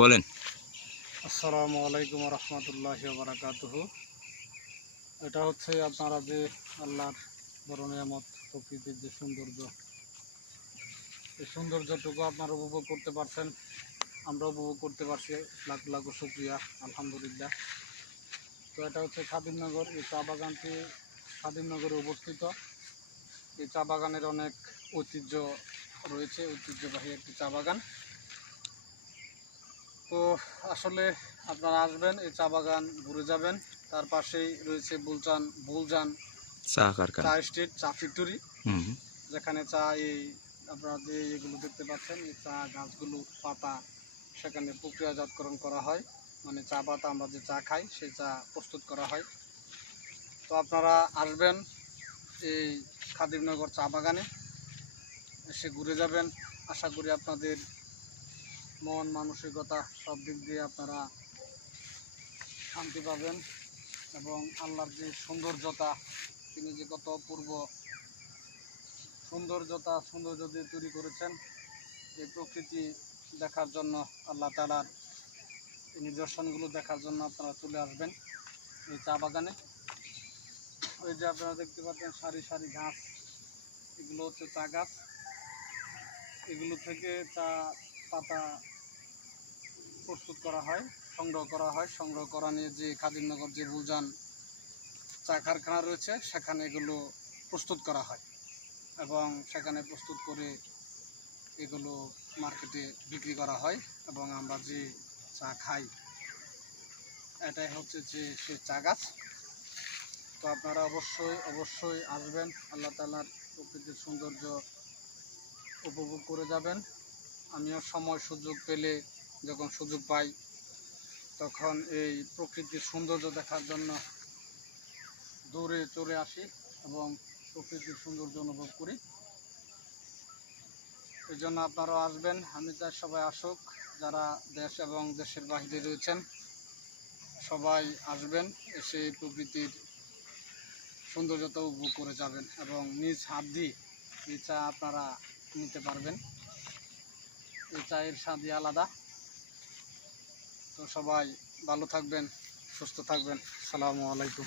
বলেন। আসসালামু আলাইকুম রহমতুল্লাহি ওয়া বারাকাতুহু। এটা হচ্ছে আপনারা যে আল্লাহর বড় নিয়ামত, প্রকৃতির যে সৌন্দর্য, এই সৌন্দর্যটুকু আপনারা উপভোগ করতে পারছেন, আমরা উপভোগ করতে পারছি। লাখ লাখ শুকরিয়া, আলহামদুলিল্লাহ। তো এটা হচ্ছে খাদিমনগর। এই চা বাগানটি খাদিমনগরে অবস্থিত। এই চা বাগানের অনেক ঐতিহ্য রয়েছে, ঐতিহ্যবাহী একটি চা বাগান। তো আসলে আপনারা আসবেন, এই চা বাগান ঘুরে যাবেন। তার পাশেই রয়েছে বুলজান চা কারখানা। চা স্টেট, চা ফ্যাক্টরি, হুম। যেখানে চা এই আপনারা যে এগুলো দেখতে পাচ্ছেন, এই চা গাছগুলো পাতা সেখানে প্রক্রিয়াজাতকরণ করা হয়, মানে চা পাতা আমরা যে চা খাই সেই চা প্রস্তুত করা হয়। তো আপনারা আসবেন এই খাদিমনগর চা বাগানে, এসে ঘুরে যাবেন। আশা করি আপনাদের মন মানসিকতা সব দিক দিয়ে আপনারা শান্তি পাবেন এবং আল্লাহর যে সৌন্দর্যতা, তিনি যে কত অপূর্ব সৌন্দর্য দিয়ে তৈরি করেছেন, এই প্রকৃতি দেখার জন্য, আল্লাহ তাআলার এই নিদর্শনগুলো দেখার জন্য আপনারা চলে আসবেন এই চা বাগানে। ওই যে আপনারা দেখতে পাচ্ছেন সারি সারি ঘাস, এগুলো হচ্ছে চা গাছ। এগুলো থেকে চা পাতা প্রস্তুত করা হয়, সংগ্রহ করা নিয়ে যে খাদিমনগর যে বুলজান চা কারখানা রয়েছে সেখানে এগুলো প্রস্তুত করা হয় এবং সেখানে প্রস্তুত করে এগুলো মার্কেটে বিক্রি করা হয় এবং আমরা যে চা খাই এটাই হচ্ছে যে সে চা গাছ। তো আপনারা অবশ্যই আসবেন, আল্লাহ তাআলার প্রকৃতির সৌন্দর্য উপভোগ করে যাবেন। আমিও সময় সুযোগ পেলে, যখন সুযোগ পাই, তখন এই প্রকৃতির সৌন্দর্য দেখার জন্য দৌড়ে চলে আসি এবং প্রকৃতির সৌন্দর্য অনুভব করি। এই জন্য আপনারাও আসবেন। আমি চাই সবাই আসুক, যারা দেশ এবং দেশের বাইরে রয়েছেন সবাই আসবেন, এসে প্রকৃতির সৌন্দর্যতা উপভোগ করে যাবেন এবং নিজ হাত দিয়ে এই চা আপনারা নিতে পারবেন। এই চায়ের স্বাদই আলাদা। তো সবাই ভালো থাকবেন, সুস্থ থাকবেন। আসসালামু আলাইকুম।